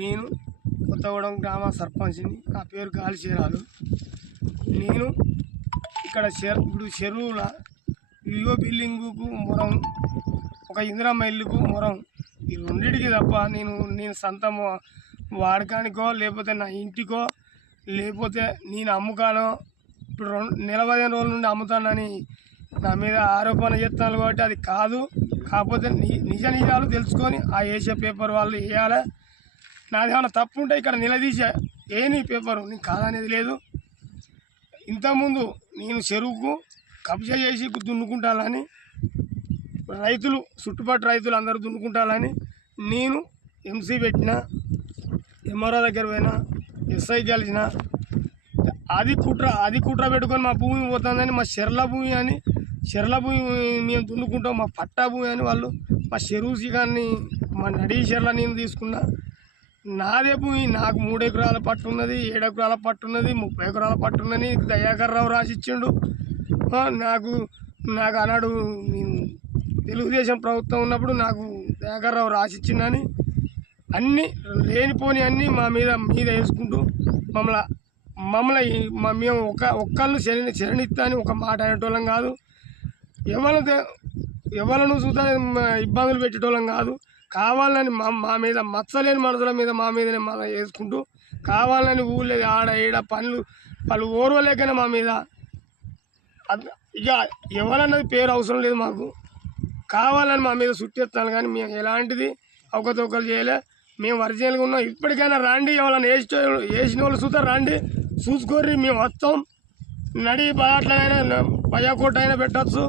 నేను కొత్తగూడెం గ్రామ సర్పంచ్ని. నా పేరు గాలి చీరాలు. నేను ఇక్కడ ఇప్పుడు చెరువుల వివో బిల్డింగుకు మొరం, ఒక ఇందిరమ్మ ఇల్లుకు మొరం, ఈ రెండింటికి తప్ప నేను సొంతము వాడకానికో లేకపోతే నా ఇంటికో లేకపోతే నేను అమ్ముకానో ఇప్పుడు 15 రోజుల నుండి అమ్ముతానని నా మీద ఆరోపణ చేస్తున్నాను కాబట్టి అది కాదు. కాకపోతే నిజాలు తెలుసుకొని ఆ వేసే పేపర్ వాళ్ళు వేయాలి. నాదేమన్నా తప్పు ఉంటే ఇక్కడ నిలదీసే ఏని పేపరు నీకు కాదనేది లేదు. ఇంతకుముందు నేను చెరువుకు కబ్జా చేసి దున్నుకుంటానని రైతులు, చుట్టుపక్కల రైతులు అందరూ దున్నుకుంటానని నేను ఎంసీ పెట్టిన, ఎంఆర్ఓ దగ్గర పోయినా, ఎస్ఐ కలిసిన, అది కుట్ర పెట్టుకొని మా భూమి పోతుందని, మా చెర్ల భూమి అని, చెర్ల భూమి మేము దున్నుకుంటాం, మా పట్టా భూమి అని వాళ్ళు మా చెరువు సిగాన్ని, మా నడి చెర్ల నేను తీసుకున్నా. నాదే భూమి, నాకు 3 ఎకరాల పట్టు ఉన్నది, 7 ఎకరాల పట్టు ఉన్నది, 30 ఎకరాల పట్టు ఉన్నది. దయాకర్ రావు రాసిచ్చిండు నాకు. ఆనాడు నేను తెలుగుదేశం ప్రభుత్వం ఉన్నప్పుడు నాకు దయాకర్ రావు రాసిచ్చిండని అన్నీ లేనిపోని అన్నీ మా మీద వేసుకుంటూ మేము ఒక్కళ్ళు శరణిస్తా అని ఒక మాట అనేటోళ్ళం కాదు. ఎవరిను చూద్దా ఇబ్బందులు పెట్టేటోళ్ళం కాదు. కావాలని మా మీద మచ్చలేని మనుషుల మీద మా మీదనే మనం వేసుకుంటూ కావాలని ఊళ్ళో ఆడ ఈడ వాళ్ళు ఓర్వలేకనే మా మీద. ఇక ఎవరన్నది పేరు అవసరం లేదు మాకు. కావాలని మా మీద చుట్టేస్తాను కానీ మేము ఎలాంటిది అవకతవకలు చేయలే. మేము ఒరిజినల్గా ఉన్నాం. ఇప్పటికైనా రండి, ఎవరైనా వేసిన వాళ్ళు చూద్దాం, రండి చూసుకోర్రి. మేము వస్తాం. నడి బాట్లనైనా బయాకోట అయినా పెట్టచ్చు,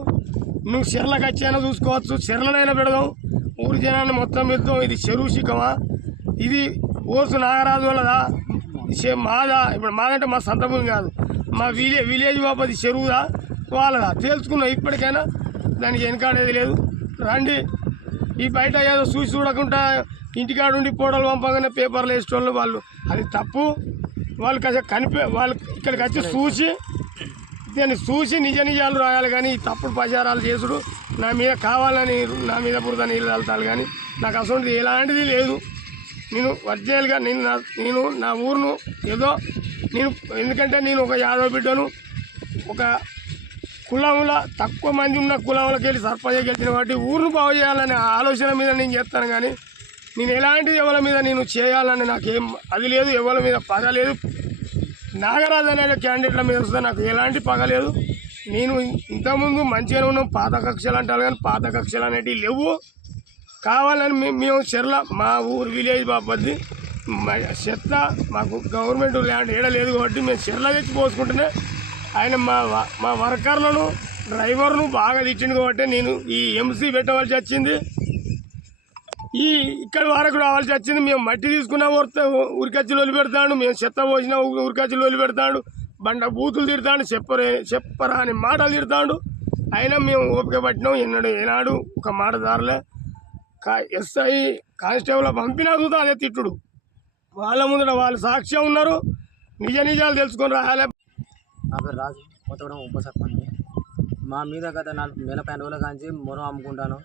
నువ్వు చెర్లకు వచ్చైనా చూసుకోవచ్చు, చెర్లనైనా పెడదాం. ఊరి జనాన్ని మొత్తం పెడతాం. ఇది చెరువు శిఖమా, ఇది ఓసు నాగరాజు వాళ్ళదా, మాదా? ఇప్పుడు మాదంటే మా సొంత భూమి కాదు, మా విలేజ్ బాపది చెరువుదా వాళ్ళదా తేల్చుకున్నాం. ఇప్పటికైనా దానికి వెనకాడేది లేదు. రండి. ఈ బయట ఏదో చూడకుండా ఇంటికాడ ఉండి ఫోటోలు పంపగానే పేపర్లు వేసేటోళ్ళు వాళ్ళు, అది తప్పు. వాళ్ళు వాళ్ళు ఇక్కడికి వచ్చి చూసి నిజాలు రాయాలి కానీ తప్పుడు ప్రచారాలు చేసుడు, నా మీద కావాలని నా మీద బురద నీళ్ళు వెళ్తాను కానీ నాకు అసలు ఎలాంటిది లేదు. నేను ఒరిజినల్గా నేను నా ఊరును ఏదో ఎందుకంటే నేను ఒక యాదవ బిడ్డను, ఒక కులంలో తక్కువ మంది ఉన్న కులంలోకి వెళ్ళి సర్పంచ్ గెలిచిన కాబట్టి ఊరును బాగు చేయాలనే ఆలోచన మీద నేను చేస్తాను కానీ నేను ఎలాంటిది ఎవరి మీద నేను చేయాలని నాకేం అది లేదు. ఎవరి మీద పగ లేదు. నాగరాజు అనే క్యాండిడేట్ల మీద వస్తే నాకు ఎలాంటి పగ లేదు. నేను ఇంతకుముందు మంచిగానే ఉన్నాం. పాత కక్షలు అంటారు కానీ పాత కక్షలు అనేటివి లేవు. కావాలని మేము చెర్ల మా ఊరు విలేజ్ బాపద్ది చెత్త మాకు గవర్నమెంట్ ల్యాండ్ ఏడలేదు కాబట్టి మేము చెర్ల తెచ్చి పోసుకుంటేనే ఆయన మా వర్కర్లను, డ్రైవర్ను బాగా తిట్టింది కాబట్టి నేను ఈ ఎంసీ పెట్టవలసి వచ్చింది. ఇక్కడ వరకు రావాల్సి వచ్చింది. మేము మట్టి తీసుకున్నా ఉరికచ్చులు వదిలి పెడతాడు, మేము చెత్త పోసినా ఉరికచ్చులు వదిలి పెడతాడు, బండ బూతులు తిడతాడు, చెప్పరా అని మాటలు తిడతాడు. అయినా మేము ఓపిక పట్టినాం. ఏనాడు ఒక మాట దారలే. ఎస్ఐ కానిస్టేబుల్ పంపినా చూద్దా అదే తిట్టుడు. వాళ్ళ ముందర వాళ్ళు సాక్ష్యం ఉన్నారు, నిజాలు తెలుసుకొని రాయాలి. నా పేరు రాజు, కొత్తగూడెం ఉప సర్పంచ్. మా మీద గత 45 రోజుల కాంచి మొరం అమ్ముకుంటాను,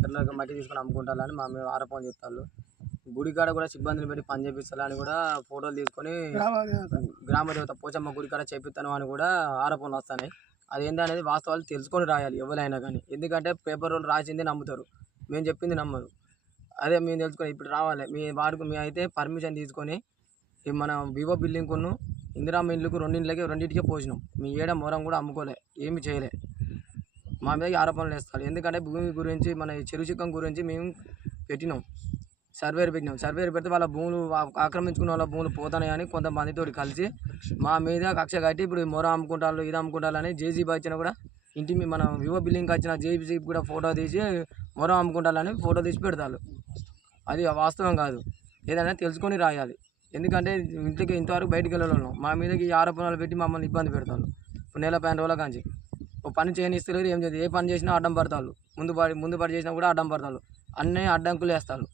చెర్లకు మట్టి తీసుకొని అమ్ముకుంటాను అని మా మీద ఆరోపణ చెప్తారు. గుడికాడ కూడా సిబ్బందిని పెట్టి పని చేపిస్తాను కూడా ఫోటోలు తీసుకొని గ్రామ దేవత పోచమ్మ గుడికాడ చేపిస్తాను అని కూడా ఆరోపణలు వస్తున్నాయి. అది ఏంటనేది వాస్తవాలు తెలుసుకొని రాయాలి ఎవరైనా కానీ. ఎందుకంటే పేపర్ వాళ్ళు రాసింది నమ్ముతారు, మేము చెప్పింది నమ్మరు. అదే మేము తెలుసుకొని ఇప్పుడు రావాలి. మేము అయితే పర్మిషన్ తీసుకొని మన వివో బిల్డింగ్కును ఇందిరామ్మ ఇల్లుకు రెండింటికే పోసినాం. మీ మొరం కూడా అమ్ముకోలే, ఏమి చేయలే. మా మీద ఆరోపణలు వేస్తారు. ఎందుకంటే భూమి గురించి, మన చెరువు చిక్కం గురించి మేము సర్వేర్ పెడితే వాళ్ళ భూములు ఆక్రమించుకున్న వాళ్ళ భూములు పోతాయి అని కొంతమందితో కలిసి మా మీద కక్ష కట్టి ఇప్పుడు మొరం అమ్ముకుంటారు, ఇది అమ్ముకుంటారని జేసీబీ వచ్చినా కూడా ఇంటి మన వివో బిల్డింగ్కి వచ్చిన జేసీబీ కూడా ఫోటో తీసి మొరం అమ్ముకుంటారని ఫోటో తీసి పెడతారు. అది వాస్తవం కాదు. ఏదైనా తెలుసుకొని రాయాలి. ఎందుకంటే ఇంటికి ఇంతవరకు బయటికి వెళ్ళలేము. మా మీదకి ఆరోపణలు పెట్టి మమ్మల్ని ఇబ్బంది పెడతారు. 15 రోజుల కాంచి ఒక పని చేయనిస్తలేరు, ఏం చేయదు. ఏ పని చేసినా అడ్డం పడతారు, ముందు పడి చేసినా కూడా అడ్డం పడతారు. అన్నీ అడ్డంకులు వేస్తారు.